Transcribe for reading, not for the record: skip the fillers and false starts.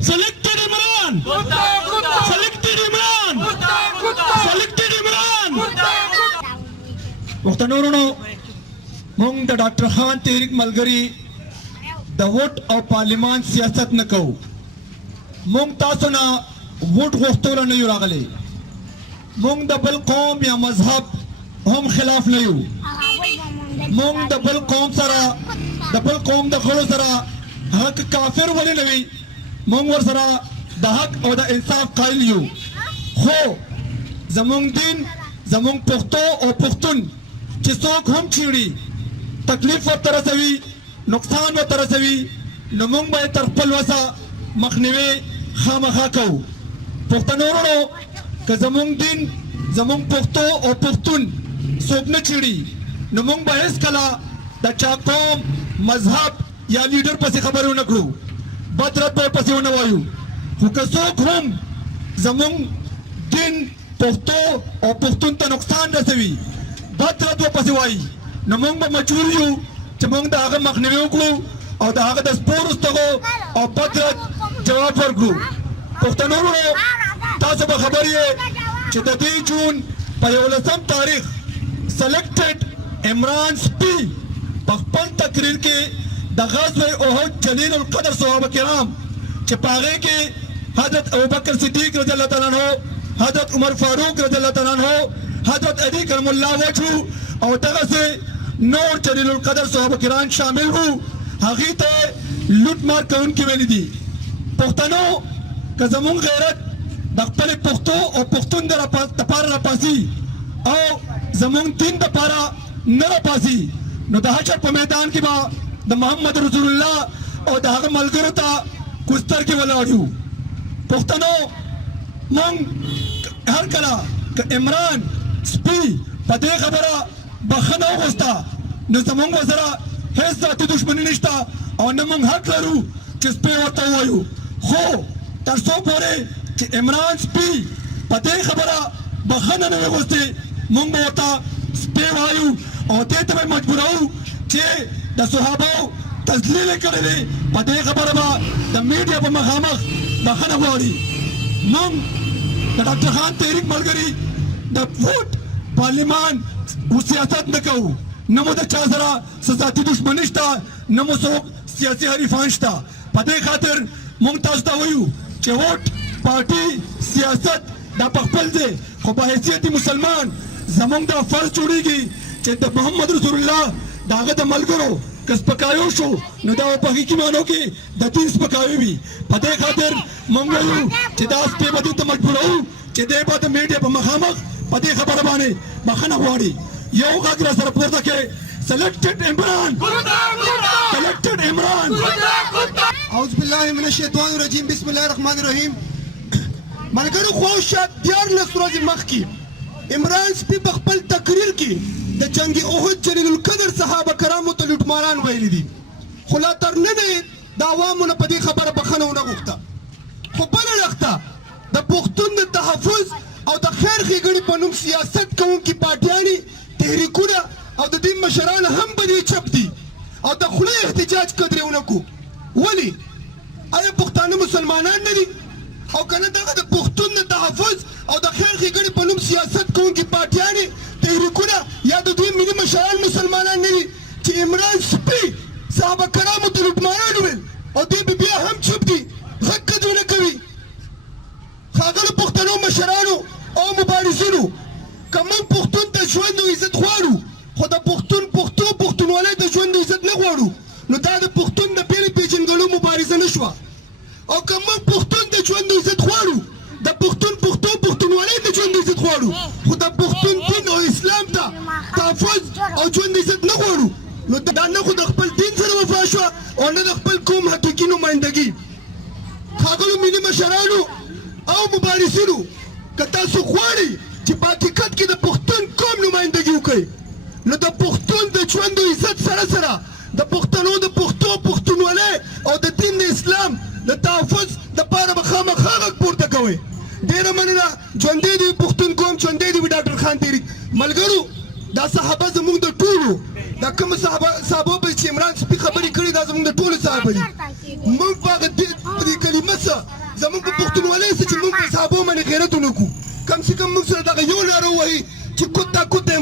Selected Imran. Selected Imran. Selected Imran. وختنورونو مونږ د ډاکټر خان تحریک ملګری د ووټ او پارلیمان سیاست نه کوو. مونږ تاسو نه ووټ غوښتلو نه یو راغلي. مونږ د بل قوم یا مذهب هم خلاف نه یو. مونږ د بل قوم سره د بل قوم د غړو سره حق کافر ولې نه وي. مونږ ورسره د حق او د انصاف قایل یو. خو زمونږ دین زمونږ پښتو او پښتون چې څوک هم چیړي تکلیف ورته رسوي نقصان ورته رسوي نو مونږ باید تر خپل وسه مخنیوي خامخا کوو. پښتنو وروڼو که زمونږ دین زمونږ پښتو او پښتون څوک نه چیړي نو مونږ به هېڅکله د چا قوم مذهب یا لیډر پسې خبرې ونه کړو بد رد به پسې ونه وایو. خو که څوک هم زمونږ دین پښتو او پښتون ته نقصان رسوي بد رد ورپسې وایي نو مونږ به مجبور یو چې مونږ د هغه مخنیوي وکړو او د هغه د سپورو ستغو او بد رد جواب ورکړو. پښتنو وروڼو تاسو به خبر یې چې د دې جون په 11 تاریخ سلیکټډ عمران سپي په خپل تقریر کې د غزوه احد جلیل القدر صحابه کرام چې په هغې کې حضرت ابوبکر صدیق رضی الله تعالی عنہ حضرت عمر فاروق رضی الله تعالی عنہ حضرت علی کرم الله وجهه او دغسې نور جلیل القدر صحابه کرام شامل وو. هغې ته لوټ مار کوونکي ویلي دي. پښتنو که زمونږ غیرت د خپلې پښتو او پښتون دپاره راپاسي او زمونږ دین دپاره نه راپاسي نو د حشر په میدان کې به د محمد رسول الله او د هغه ملګرو ته کوستر کې ولاړ یو. پښتنو مونږ هر کله که عمران سپي په دې خبره بخښنه وغوښته نو زمونږ ورسره هېڅ ذاتي دښمني نشته او نه مونږ حق لرو چې سپي ورته ووایو. خو تر څو پورې چې عمران سپي په دې خبره بخښنه نه وغوښتې مونږ به ورته سپي وایو او دې ته به مجبورو چې د صحابو تذلیل یې کړی دی په دې خبره به د میډیا په مخامخ بخښنه غواړي. مونږ د ډاکټر خان تحریک ملګري د ووټ پارلیمان سیاست نه کوو. نه مو د چا سره څه ذاتي دښمني شته نه مو څوک سیاسي حریفان شته. په دې خاطر مونږ تاسو ته وایو چې ووټ پارټي سیاست دا په خپل ځای خو په حیثیت مسلمان زمونږ دا فرض جوړیږي چې د محمد رسول الله د هغه د ملګرو که سپکاوی شو نو دا په حقیقي معنو کې د دین سپکاوی وي. په دې خاطر مونږ وایو چې دا سپی به دې ته مجبورو چې دی به د میډیا په مخامخ په دې خبره باندې بخښنه غواړي. یو غږ را سره پورته کړئ سلیکټډ عمران سلیکټډ عمران. اعوذ بالله من الشیطان الرجیم بسم الله الرحمن الرحیم. ملګرو خو شاید 14 ورځې مخکې عمران سپي په خپل تقریر کې د جنگ احد جلیل القدر صحابه کرامو ته لوټماران ویلي دي. خو لا تر ننه د عوامو نه په دې خبره بخښنه ونه غوښته. خو بله لښته د پښتون د تحفظ او د خیر ښېګڼې په نوم سیاست کوونکي پارټیانې تحریکونه او د دین مشران هم په دې چپ دي او د خولې احتجاج قدرې ونه کړو. ولې آیا پښتانه مسلمانان نه دي او که نه دغه د پښتون د تحفظ او د خیر ښېګڼې په نوم سیاست کوونکي پارټیانې تحریکونه یا د دوی ملي مشران مسلمانان نه دي چې عمران سپي صحابه کرامو ته لوټماران وویل او دوی بیا هم چوپ دي غږ قدر نه کوي. ښاغلو پښتنو مشرانو او مبارزینو که موږ پښتون ته ژوند او عزت غواړو خو د پښتون پښتو پښتونولۍ د ژوند او عزت نه غواړو نو دا د پښتون د پېړې پېژندلو مبارزه نه شوه. او که موږ پښتون د ژوند او عزت غواړو د پښتون پښتو پښتونولۍ د ژوند او عزت غواړو خو د پښتون دین او اسلام ته تحفظ او ژوند عزت نه غواړو نو دا نه خو د خپل دین سره وفا شوه او نه د خپل قوم حقیقي نمایندګي. ښاغلو ملي مشرانو او مبارزینو که تاسو غواړئ چې په حقیقت کې د پښتون قوم نمایندګي وکړئ نو د پښتون د ژوند او عزت سره سره د پښتنو د پښتو پښتونولۍ او د دین د اسلام د تحفظ دپاره به خامخا غږ پورته کوئ. ډېره مننه. ژوندی دې وي پښتون قوم، ژوندی دې وي ډاکټر خان تحریک. ملګرو دا صحابه زموږ د ټولو دا کومه صحابو به چې عمران سپي خبرې کړي دا زموږ د ټولو صحابه دي. موږ په هغه دې کلمه څه زمونږ په پښتونولۍ څه چې موږ په صحابو باندې غیرت ونه کړو کم سے کم موږ سره دغه یو ناره ووایي چې کوتا کوتا